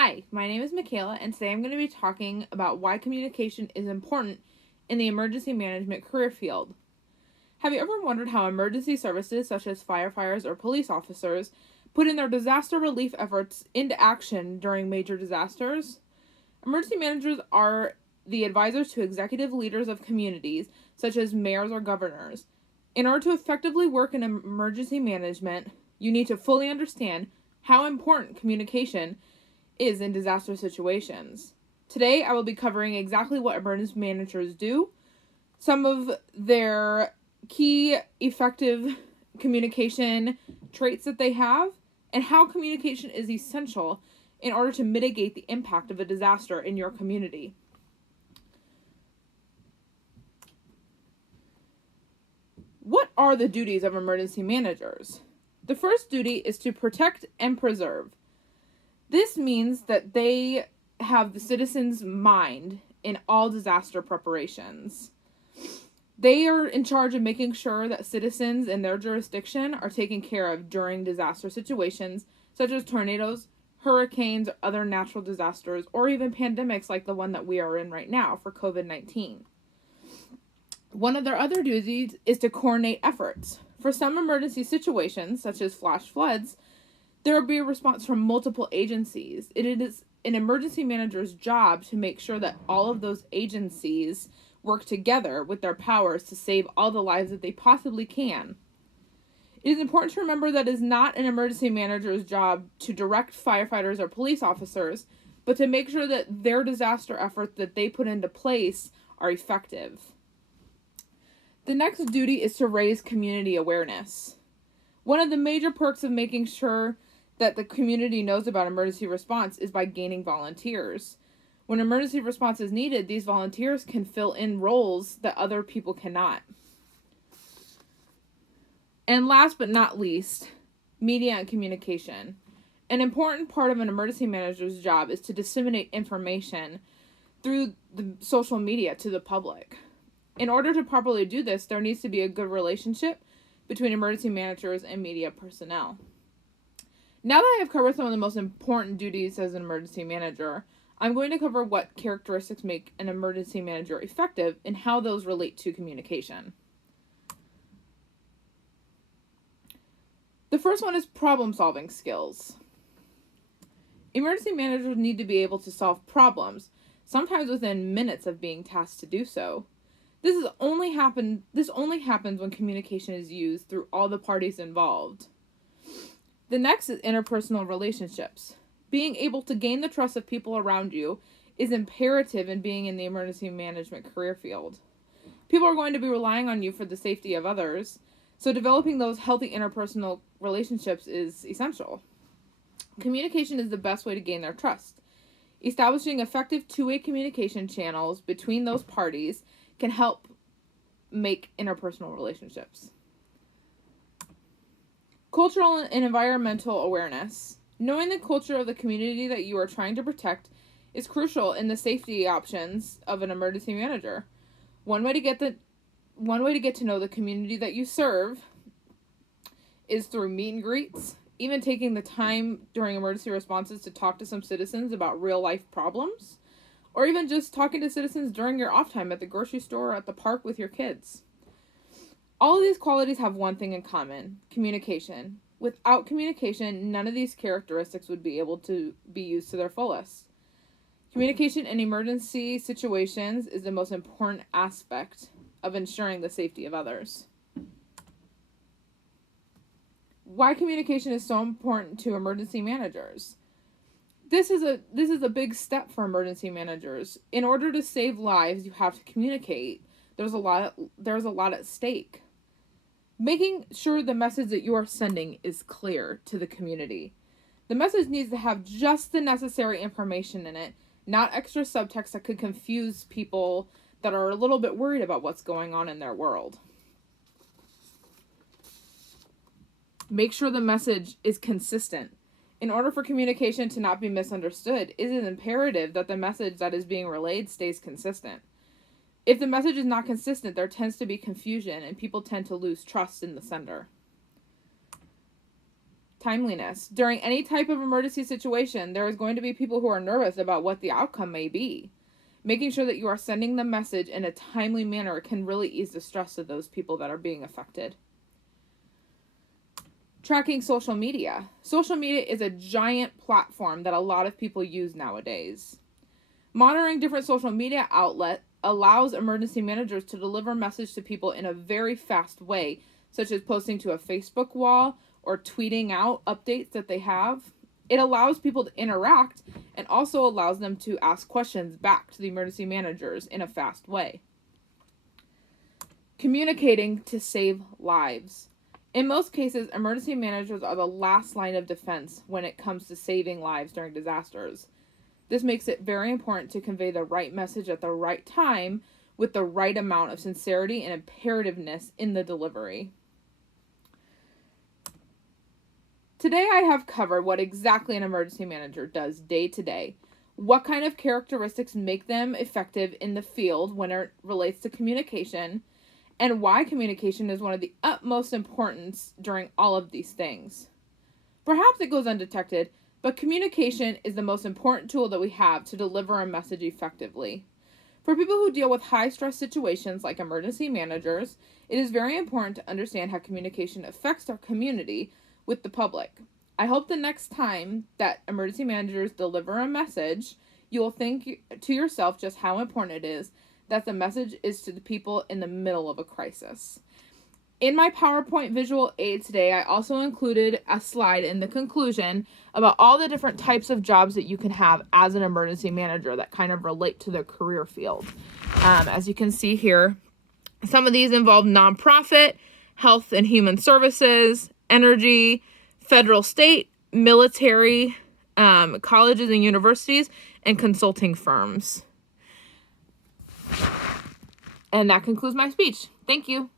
Hi, my name is Michaela, and today I'm going to be talking about why communication is important in the emergency management career field. Have you ever wondered how emergency services, such as firefighters or police officers, put in their disaster relief efforts into action during major disasters? Emergency managers are the advisors to executive leaders of communities, such as mayors or governors. In order to effectively work in emergency management, you need to fully understand how important communication is in disaster situations. Today, I will be covering exactly what emergency managers do, some of their key effective communication traits that they have, and how communication is essential in order to mitigate the impact of a disaster in your community. What are the duties of emergency managers? The first duty is to protect and preserve. This means that they have the citizens' mind in all disaster preparations. They are in charge of making sure that citizens in their jurisdiction are taken care of during disaster situations, such as tornadoes, hurricanes, other natural disasters, or even pandemics like the one that we are in right now for COVID-19. One of their other duties is to coordinate efforts. For some emergency situations, such as flash floods, there will be a response from multiple agencies. It is an emergency manager's job to make sure that all of those agencies work together with their powers to save all the lives that they possibly can. It is important to remember that it is not an emergency manager's job to direct firefighters or police officers, but to make sure that their disaster efforts that they put into place are effective. The next duty is to raise community awareness. One of the major perks of making sure that the community knows about emergency response is by gaining volunteers. When emergency response is needed, these volunteers can fill in roles that other people cannot. And last but not least, media and communication. An important part of an emergency manager's job is to disseminate information through the social media to the public. In order to properly do this, there needs to be a good relationship between emergency managers and media personnel. Now that I have covered some of the most important duties as an emergency manager, I'm going to cover what characteristics make an emergency manager effective and how those relate to communication. The first one is problem-solving skills. Emergency managers need to be able to solve problems, sometimes within minutes of being tasked to do so. This only happens when communication is used through all the parties involved. The next is interpersonal relationships. Being able to gain the trust of people around you is imperative in being in the emergency management career field. People are going to be relying on you for the safety of others, so developing those healthy interpersonal relationships is essential. Communication is the best way to gain their trust. Establishing effective two-way communication channels between those parties can help make interpersonal relationships. Cultural and environmental awareness. Knowing the culture of the community that you are trying to protect is crucial in the safety options of an emergency manager. One way to get to know the community that you serve is through meet and greets, even taking the time during emergency responses to talk to some citizens about real life problems, or even just talking to citizens during your off time at the grocery store or at the park with your kids. All of these qualities have one thing in common: communication. Without communication, none of these characteristics would be able to be used to their fullest. Communication in emergency situations is the most important aspect of ensuring the safety of others. Why communication is so important to emergency managers. This is a big step for emergency managers. In order to save lives, you have to communicate. There's a lot at stake. Making sure the message that you are sending is clear to the community. The message needs to have just the necessary information in it, not extra subtext that could confuse people that are a little bit worried about what's going on in their world. Make sure the message is consistent. In order for communication to not be misunderstood, it is imperative that the message that is being relayed stays consistent. If the message is not consistent, there tends to be confusion and people tend to lose trust in the sender. Timeliness. During any type of emergency situation, there is going to be people who are nervous about what the outcome may be. Making sure that you are sending the message in a timely manner can really ease the stress of those people that are being affected. Tracking social media. Social media is a giant platform that a lot of people use nowadays. Monitoring different social media outlets allows emergency managers to deliver a message to people in a very fast way, such as posting to a Facebook wall or tweeting out updates that they have. It allows people to interact and also allows them to ask questions back to the emergency managers in a fast way. Communicating to save lives. In most cases, emergency managers are the last line of defense when it comes to saving lives during disasters. This makes it very important to convey the right message at the right time with the right amount of sincerity and imperativeness in the delivery. Today I have covered what exactly an emergency manager does day to day, what kind of characteristics make them effective in the field when it relates to communication, and why communication is one of the utmost importance during all of these things. Perhaps it goes undetected, but communication is the most important tool that we have to deliver a message effectively. For people who deal with high-stress situations like emergency managers, it is very important to understand how communication affects our community with the public. I hope the next time that emergency managers deliver a message, you will think to yourself just how important it is that the message is to the people in the middle of a crisis. In my PowerPoint visual aid today, I also included a slide in the conclusion about all the different types of jobs that you can have as an emergency manager that kind of relate to their career field. As you can see here, some of these involve nonprofit, health and human services, energy, federal, state, military, colleges and universities, and consulting firms. And that concludes my speech. Thank you.